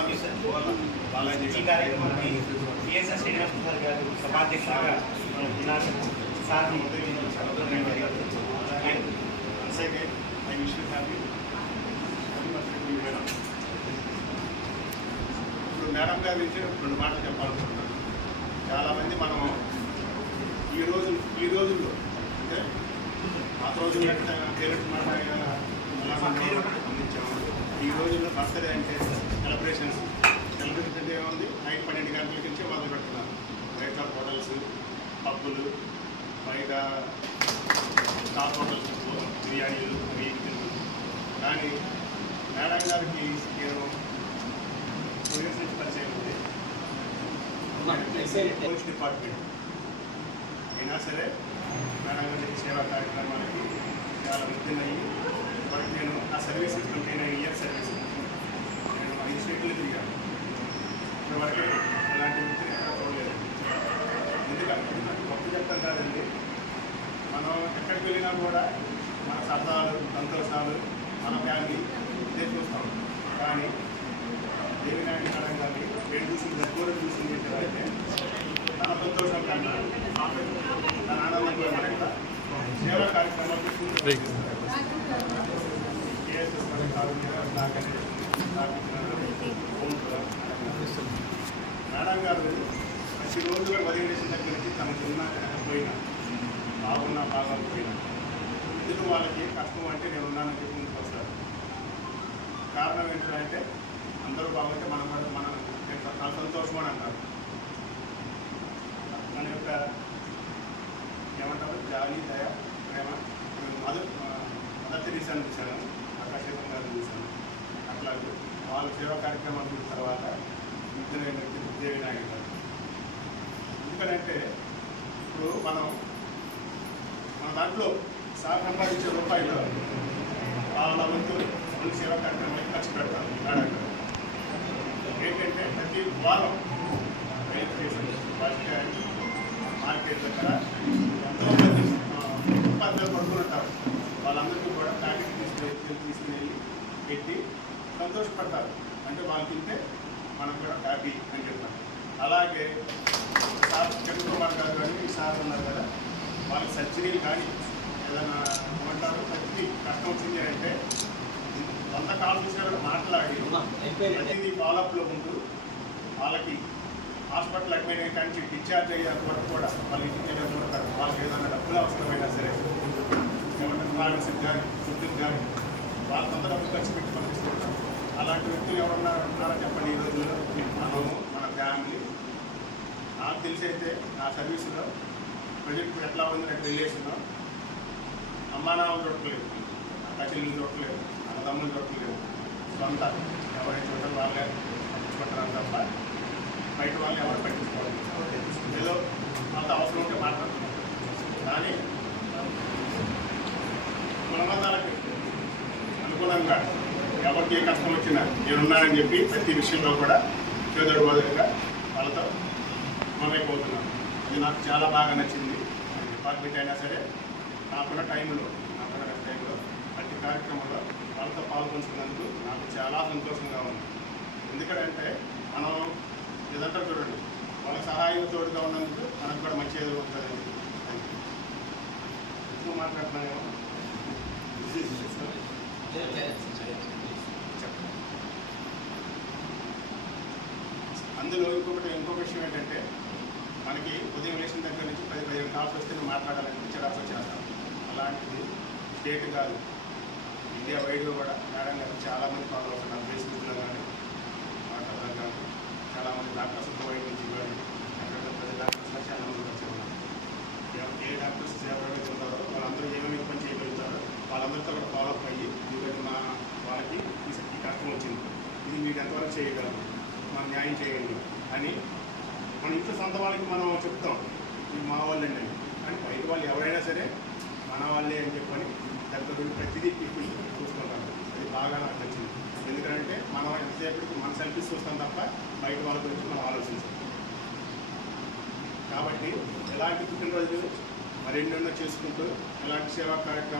ఈ కార్యక్రమాన్ని PSR Srinivas sir గారు సభాధ్యక్షులుగా సార్ని ఇప్పుడు మేడం గారి నుంచి 2 మాటలు చెప్పాలనుకుంటున్నాను. చాలామంది మనం ఈ రోజుల్లో అంటే ఆ రోజుల్లో పేరెంట్స్ మాట అందించాము. ఈ రోజుల్లో బర్త్డే అంటే సెలబ్రేషన్స్ అంటే ఏముంది, నైట్ 12 గంటల నుంచి మొదలు పెడుతున్నారు. బయట హోటల్స్, పబ్బులు, బయట స్టార్ హోటల్స్, బిర్యానీలు అవి తింటున్నారు. కానీ మేడం గారికి నేను 2 years నుంచి పరిచయం ఉంది. పోలీస్ డిపార్ట్మెంట్ అయినా సరే మేడం గారి సేవా కార్యక్రమాలకి చాలా వృద్ధినయ్యి వాటికి నేను ఆ సర్వీస్ 29 years సర్వీస్ నేను 5 స్టేట్లు తిరిగాను. ఇప్పటివరకు అలాంటి వృత్తిని ఎక్కడ చూడలేదు. ఎందుకంటే నాకు గొప్ప చెప్తాను కాదండి, మనం ఎక్కడికి వెళ్ళినా కూడా మన సరదాలు, సంతోషాలు, మన ఫ్యామిలీ ఇదే చూస్తాం. కానీ దేవి నాయకుడు మేడం కానీ నేను చూసింది ఎక్కువ చూసింది ఏంటంటే తన సంతోషం కన్నా తన ఆనందం కూడా మనకు సేవా కార్యక్రమాలు మేడం గారు ప్రతిరోజు కూడా వదిలేసిన దగ్గర నుంచి తనకు ఉన్నా పోయినా బాగున్నా బాగోకపోయినా ఎందుకు వాళ్ళకి కష్టం అంటే నేను ఉన్నానని చెప్పి ముందుకు వస్తారు. కారణం ఏంటంటే అందరూ బాగుంటే మనం చాలా సంతోషం అని అంటారు. మన యొక్క ఏమంటారు జాలి, దయ, ప్రేమ. మదర్ తెరీసాను చూశాను, ఆకాశం గారిని చూశాను. అట్లాగే వాళ్ళ సేవా కార్యక్రమాలు చూసిన తర్వాత దేవి నాయకుడు గారు. ఎందుకంటే ఇప్పుడు మన దాంట్లో సార్ సంపాదించే రూపాయలు వాళ్ళ వంతు సేవా కార్యక్రమానికి ఖర్చు పెడతారు. ఏంటంటే ప్రతి వారం రైతు స్టేషన్, బస్ స్టాండ్, మార్కెట్ దగ్గర ఎంతోమంది ఉత్పత్తులు పడుతుంటారు. వాళ్ళందరికీ కూడా ప్యాకెట్ తీసుకుని పెట్టి సంతోషపడతారు. అంటే వాళ్ళు తింటే మనం కూడా హ్యాపీ అని చెప్తారు. అలాగే సార్ చంద్రకుమార్ గారు కానీ ఈ సార్ ఉన్నారు కదా, వాళ్ళకి సర్జరీలు కానీ ఏదైనా ఏమంటారు ప్రతి కష్టం వచ్చింది అంటే 100 కాల్ చూసారు మాట్లాడి ప్రతిదీ ఫాలోఅప్లో ఉంటూ వాళ్ళకి హాస్పిటల్ అడ్మిట్ అయ్యే కానీ డిశ్చార్జ్ అయ్యాక వరకు కూడా వాళ్ళు ఇంటికి చూడతారు. వాళ్ళకి ఏదైనా డబ్బులు అవసరమైనా సరే ఏమంటారు ట్రావెల్స్కి కానీ ఫుడ్కి కానీ వాళ్ళ కొంత డబ్బులు ఖర్చు పెట్టి పంపిస్తుంటారు. అలాంటి వ్యక్తులు ఎవరన్నా ఉన్నారో చెప్పండి. ఈ రోజుల్లో మనము మన ఫ్యామిలీ నాకు తెలిసి అయితే నా సర్వీసులో ప్రొజెక్ట్ ఎట్లా ఉంది నాకు రిలేషన్లో అమ్మానామలు చూడట్లేదు, కచెల్ని చూడట్లేదు, అన్నదమ్ములు చూడట్లేదు. సొంత ఎవరైతే చూడటం వాళ్ళే పట్టించుకుంటారు తప్ప బయట వాళ్ళు ఎవరు పట్టించుకోవాలి. ఏదో అంత అవసరం ఉంటే మాట్లాడుతున్నారు. కానీ మనమందాలకి అనుకూలంగా ఎవరికి ఏ కష్టం వచ్చినా నేనున్నానని చెప్పి ప్రతి విషయంలో కూడా చేదోడు బదులుగా వాళ్ళతో మమైపోతున్నాను. ఇది నాకు చాలా బాగా నచ్చింది. డిపార్ట్మెంట్ అయినా సరే నాకున్న టైంలో ప్రతి కార్యక్రమంలో వాళ్ళతో పాల్గొంచుకున్నందుకు నాకు చాలా సంతోషంగా ఉంది. ఎందుకంటే మనం ఏదంటారు చూడండి, వాళ్ళకి సహాయం తోడుగా ఉన్నందుకు మనకు కూడా మంచి ఏదో ఉంటుందండి. ఎక్కువ మాట్లాడుతున్నానేమో. అందులో ఇంకొక విషయం ఏంటంటే మనకి ఉదయం లేచిన దగ్గర నుంచి 10-15 కాల్స్ వస్తే మాట్లాడాలంటే చిరాకు వచ్చేస్తాం. అలాంటిది స్టేట్ కాదు, ఇండియా వైడ్గా కూడా మేడం గారు చాలామంది ఫాలో అవుతున్నారు. ఫేస్బుక్లో కానీ వాట్సాప్లో కానీ చాలామంది డాక్టర్స్ వైడ్ నుంచి కానీ అక్కడ 10 డాక్టర్స్ చాలామంది వచ్చి ఉన్నారు. ఏ డాక్టర్స్ ఎవరైతే ఉన్నారో వాళ్ళందరూ ఏమేమి పని చేయగలుగుతారో వాళ్ళందరితో కూడా ఫాలోఅప్ అయ్యి ఎందుకంటే వాళ్ళకి ఈ కష్టం వచ్చింది, ఇది మీకు ఎంతవరకు చేయగలరు, మనం న్యాయం చేయండి అని మన ఇంట్లో సొంత వాళ్ళకి మనం చెప్తాం, ఇది మా వాళ్ళండి అని. కానీ బయట వాళ్ళు ఎవరైనా సరే మన వాళ్ళే అని చెప్పని దగ్గర నుండి ప్రతిదీ చూసుకుంటాం. అది బాగా నాకు నచ్చింది. ఎందుకంటే మనం ఎంతసేపటికి మన సెల్ఫీస్ చూస్తాం తప్ప బయట వాళ్ళ గురించి మనం ఆలోచించాం. కాబట్టి ఎలాంటి పుట్టినరోజు మరెన్నెన్నో చేసుకుంటూ ఎలాంటి సేవా కార్యక్రమం